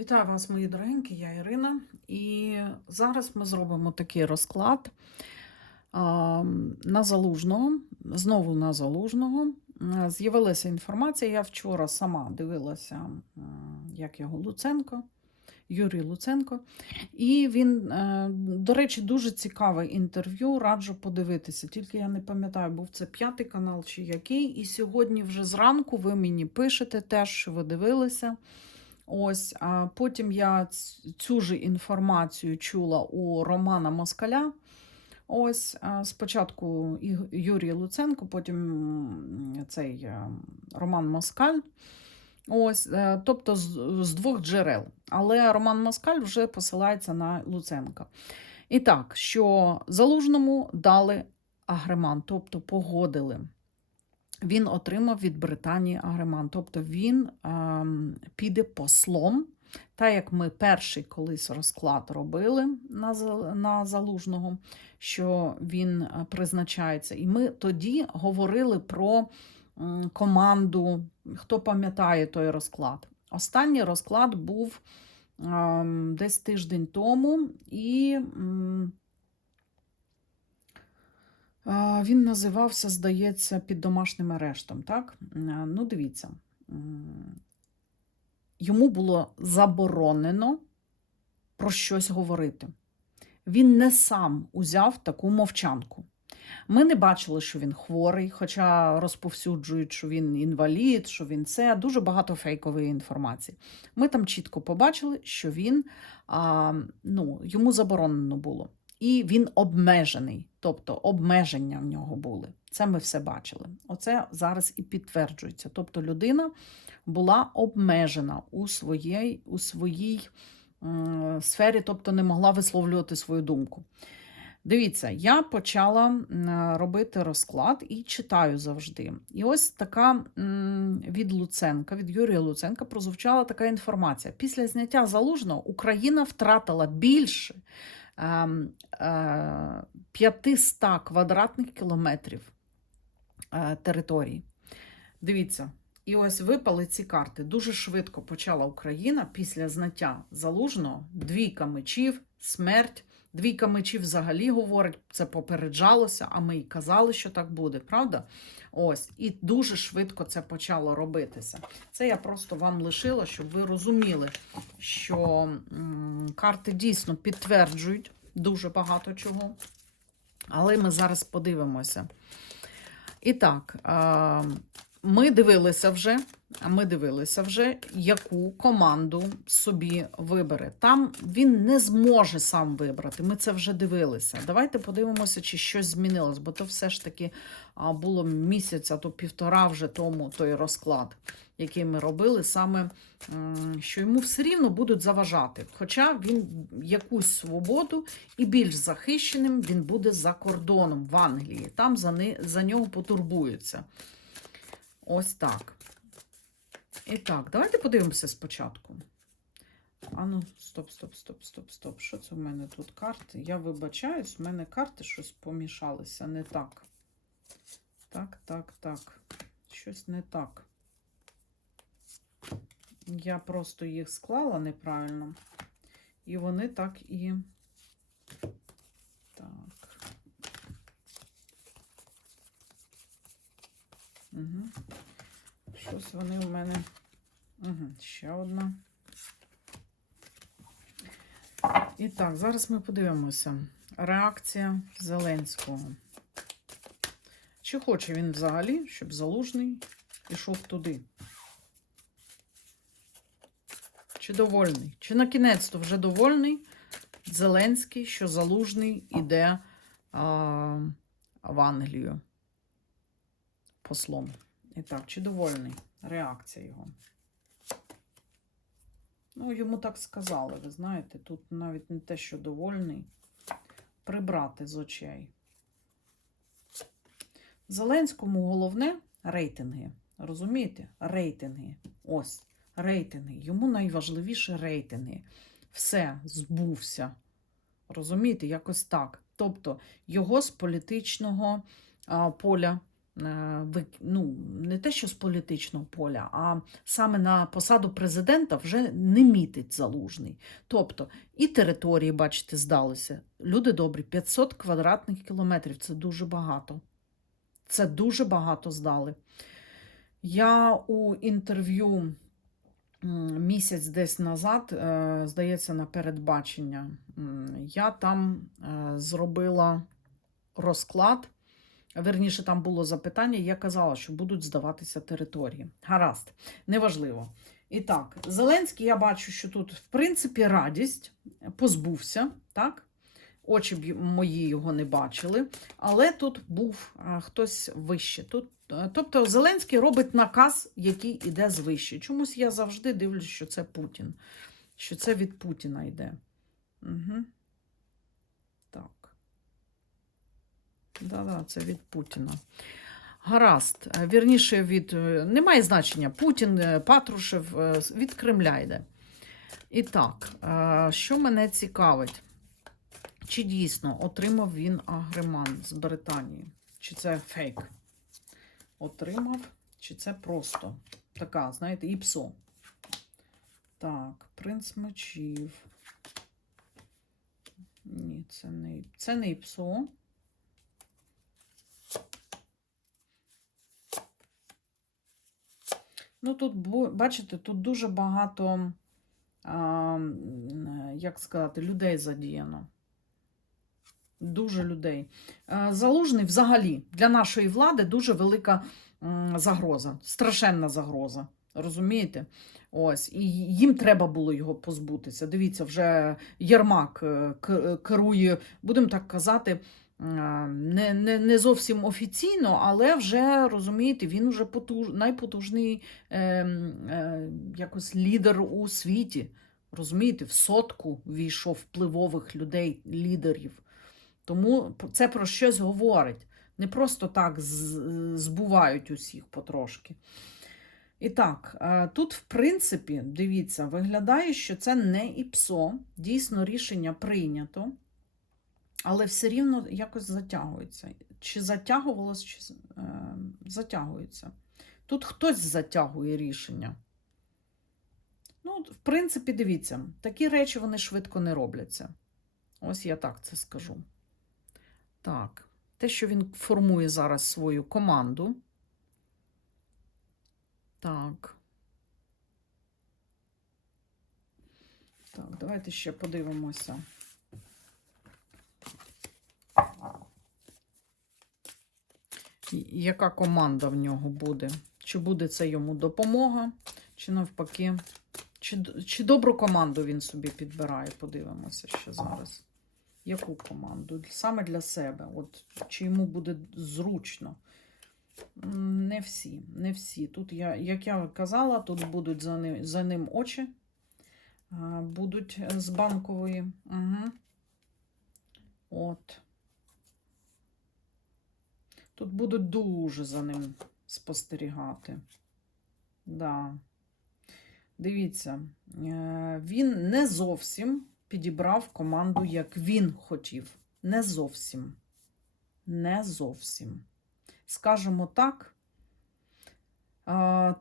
Вітаю вас, мої дорогенькі, я Ірина. І зараз ми зробимо такий розклад на залужного, знову на залужного. З'явилася інформація. Я вчора сама дивилася, як його Луценко, Юрій Луценко. І він, е, до речі, дуже цікаве інтерв'ю. Раджу подивитися. Тільки я не пам'ятаю, був це п'ятий канал чи який. І сьогодні вже зранку ви мені пишете теж, що ви дивилися. Ось, а потім я цю ж інформацію чула у Романа Москаля. Ось спочатку Юрій Луценко, потім цей е, Роман Москаль. Ось, е, тобто з двох джерел. Але Роман Москаль вже посилається на Луценка. І так, що залужному дали агреман, тобто погодили він отримав від Британії агреман. Тобто він ем, піде послом. Та як ми перший колись розклад робили на, на залужного, що він е, призначається. І ми тоді говорили про команду. Хто пам'ятає той розклад? Останній розклад був ем, десь тиждень тому, і Він називався, здається, під домашнім арештом. Так? Ну, дивіться, йому було заборонено про щось говорити. Він не сам узяв таку мовчанку. Ми не бачили, що він хворий, хоча розповсюджують, що він інвалід, що він це. Дуже багато фейкової інформації. Ми там чітко побачили, що він а, ну, йому заборонено було. І він обмежений, тобто обмеження в нього були. Це ми все бачили. Оце зараз і підтверджується. Тобто людина була обмежена у своїй, у своїй сфері, тобто не могла висловлювати свою думку. Дивіться, я почала робити розклад і читаю завжди. І ось така від Луценка, від Юрія Луценка, прозвучала така інформація. Після зняття залужного Україна втратила більше 500 квадратних кілометрів е, території. Дивіться, і ось випали ці карти. Дуже швидко почала Україна після знаття залужного, двійка мечів, смерть. Двійка мечів взагалі говорить, це попереджалося, а ми й казали, що так буде, правда? Ось, і дуже швидко це почало робитися. Це я просто вам лишила, щоб ви розуміли, що м, карти дійсно підтверджують дуже багато чого. Але ми зараз подивимося. І так, е, ми дивилися вже, ми дивилися вже, яку команду собі вибере. Там він не зможе сам вибрати. Ми це вже дивилися. Давайте подивимося, чи щось змінилось, бо то все ж таки було місяць, а то півтора вже тому той розклад, який ми робили, саме що йому все рівно будуть заважати. Хоча він якусь свободу і більш захищеним він буде за кордоном в Англії. Там за, ни, за нього потурбуються. Ось так. І так, давайте подивимося спочатку. А ну, стоп, стоп, стоп, стоп, стоп. Що це в мене тут карти? Я вибачаюсь, в мене карти щось помішалися не так. Так, так, так. Щось не так. Я просто їх склала неправильно. І вони так і. Так. Угу. Щось вони в мене. Угу. Ще одна. І так, зараз ми подивимося. Реакція Зеленського. Чи хоче він взагалі, щоб залужний пішов туди? Чи довольний? Чи на кінець-то вже довольний Зеленський, що залужний іде а, в Англію послом? І так, чи довольний? Реакція його. Ну, йому так сказали, ви знаєте, тут навіть не те, що довольний, прибрати з очей. Зеленському головне рейтинги. Розумієте? Рейтинги. Ось, рейтинги. Йому найважливіше рейтинги. Все, збувся. Розумієте, якось так. Тобто його з політичного а, поля ну, не те, що з політичного поля, а саме на посаду президента вже не мітить залужний. Тобто і території, бачите, здалися. Люди добрі, 500 квадратних кілометрів це дуже багато. Це дуже багато здали. Я у інтерв'ю місяць десь назад, е, здається, на передбачення, я там е, зробила розклад. Верніше, там було запитання, я казала, що будуть здаватися території. Гаразд, неважливо. І так, Зеленський, я бачу, що тут, в принципі, радість позбувся, так? Очі б мої його не бачили, але тут був хтось вище. Тут, е, тобто Зеленський робить наказ, який іде звище. Чомусь я завжди дивлюсь, що це Путін, що це від Путіна йде. Угу. Так. Да-да, це від Путіна. Гаразд. Е, Вірніше, від е, немає значення. Путін, е, Патрушев від Кремля йде. І так, що мене цікавить? Чи дійсно отримав він агреман з Британії? Чи це фейк? Отримав, чи це просто така, знаєте, іпсо? Так, принц мечів. Ні, це не, це не іпсо. Ну, тут, бачите, тут дуже багато, а, як сказати, людей задіяно. Дуже людей. Е, Залужний взагалі для нашої влади дуже велика загроза, страшенна загроза. Розумієте? Ось, і їм треба було його позбутися. Дивіться, вже Єрмак е, керує, будемо так казати, е, не, не, не зовсім офіційно, але вже розумієте, він вже потуж, найпотужний е, е, якось лідер у світі. Розумієте, в сотку війшов впливових людей, лідерів. Тому це про щось говорить. Не просто так збувають усіх потрошки. І так, е, тут, в принципі, дивіться, виглядає, що це не ІПСО. Дійсно, рішення прийнято, але все рівно якось затягується. Чи затягувалось, чи е, затягується. Тут хтось затягує рішення. Ну, в принципі, дивіться, такі речі вони швидко не робляться. Ось я так це скажу. Так, те, що він формує зараз свою команду. Так. Так, давайте ще подивимося. Яка команда в нього буде? Чи буде це йому допомога, чи навпаки, чи, чи добру команду він собі підбирає? Подивимося ще зараз. Яку команду? Саме для себе. От, чи йому буде зручно? Не всі, не всі. Тут, я, як я казала, тут будуть за ним, за ним очі, будуть з банкової. Угу. От. Тут будуть дуже за ним спостерігати. Да. Дивіться, е, він не зовсім підібрав команду, як він хотів. Не зовсім. Не зовсім. Скажемо так,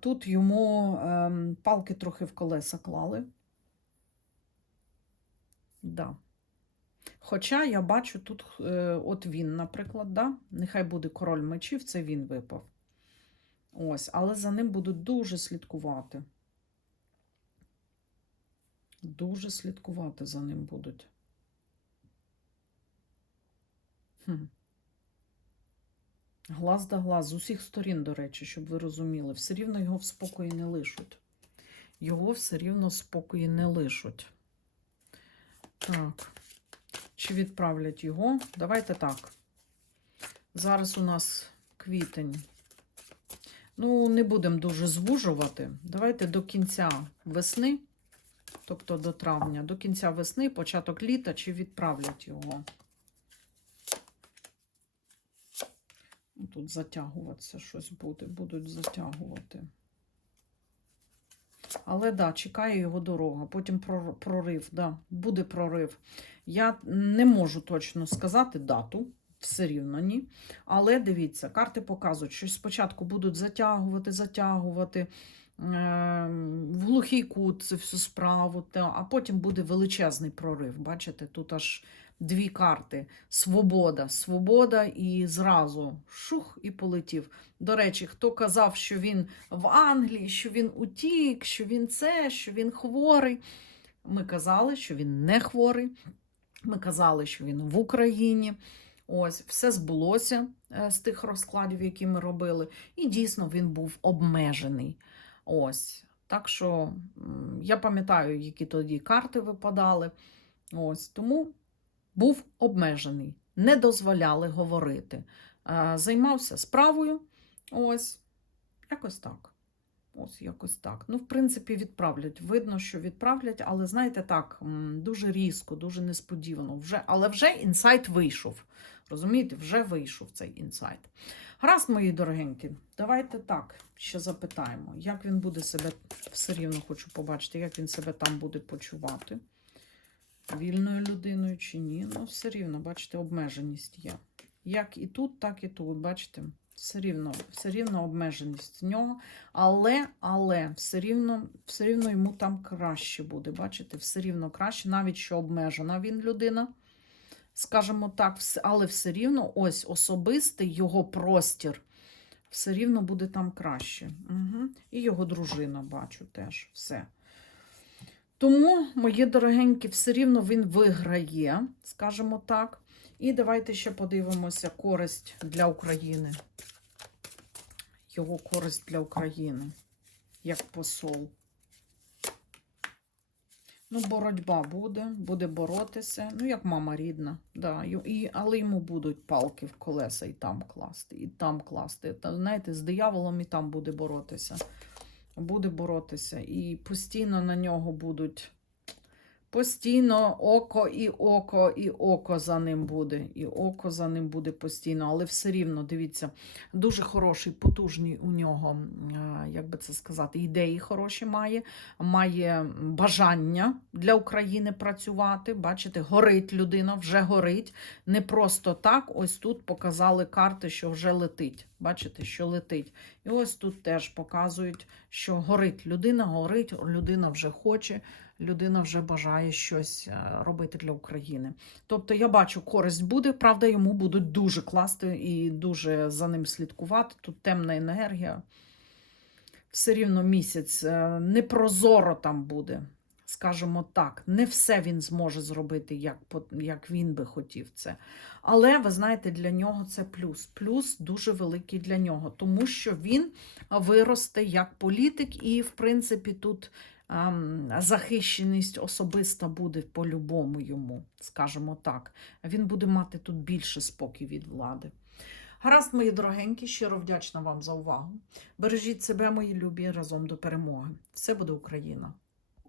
тут йому ем, палки трохи в колеса клали. Да. Хоча я бачу тут, е, от він, наприклад, да? нехай буде король мечів, це він випав. Ось, але за ним будуть дуже слідкувати. Дуже слідкувати за ним будуть. Хм. Глаз да глаз, з усіх сторін, до речі, щоб ви розуміли, все рівно його в спокої не лишуть. Його все рівно в спокої не лишуть. Так. Чи відправлять його? Давайте так. Зараз у нас квітень. Ну, не будемо дуже звужувати. Давайте до кінця весни, тобто до травня, до кінця весни, початок літа, чи відправлять його. Тут затягуватися щось буде, будуть затягувати. Але да, чекає його дорога. Потім прорив, да, буде прорив. Я не можу точно сказати дату, Все рівно ні. Але дивіться, карти показують, що спочатку будуть затягувати, затягувати е, в глухий кут цю всю справу, а потім буде величезний прорив. Бачите, тут аж дві карти: свобода, свобода, і зразу шух і полетів. До речі, хто казав, що він в Англії, що він утік, що він це, що він хворий. Ми казали, що він не хворий. Ми казали, що він в Україні. Ось, все збулося е, з тих розкладів, які ми робили. І дійсно він був обмежений. Ось. Так що я пам'ятаю, які тоді карти випадали. Ось, тому був обмежений, не дозволяли говорити. Займався справою. Ось, якось так. Ось якось так. Ну, в принципі, відправлять. Видно, що відправлять, але знаєте, так, дуже різко, дуже несподівано. Вже, але вже інсайт вийшов. Розумієте, вже вийшов цей інсайт. Гаразд, мої дорогенькі, давайте так ще запитаємо, як він буде себе, все рівно хочу побачити, як він себе там буде почувати. Вільною людиною чи ні. Ну, все рівно, бачите, обмеженість є. Як і тут, так і тут. Бачите, все рівно, все рівно обмеженість в нього. Але, але все рівно, все рівно йому там краще буде. Бачите, все рівно краще, навіть що обмежена він людина. Скажімо так, але все рівно ось особистий його простір. Все рівно буде там краще. Угу. І його дружина, бачу теж все. Тому, мої дорогенькі, все рівно він виграє, скажімо так. І давайте ще подивимося користь для України. Його користь для України, як посол. Ну, боротьба буде, буде боротися. Ну, як мама рідна. Да. І, але йому будуть палки в колеса і там класти, і там класти. Та, знаєте, з дияволом і там буде боротися. Буде боротися. І постійно на нього будуть. Постійно око і око, і око за ним буде. І око за ним буде постійно, але все рівно, дивіться, дуже хороший, потужний у нього, як би це сказати, ідеї хороші має, має бажання для України працювати. Бачите, горить людина, вже горить. Не просто так. Ось тут показали карти, що вже летить. Бачите, що летить. І ось тут теж показують, що горить людина, горить, людина вже хоче людина вже бажає щось е, робити для України. Тобто я бачу, користь буде, правда, йому будуть дуже класти і дуже за ним слідкувати. Тут темна енергія. Все рівно місяць е, непрозоро там буде. Скажімо так, не все він зможе зробити, як, як він би хотів це. Але ви знаєте, для нього це плюс. Плюс дуже великий для нього, тому що він виросте як політик, і, в принципі, тут захищеність особиста буде по-любому йому, скажімо так. Він буде мати тут більше спокій від влади. Гаразд, мої дорогенькі, щиро вдячна вам за увагу. Бережіть себе, мої любі, разом до перемоги. Все буде Україна!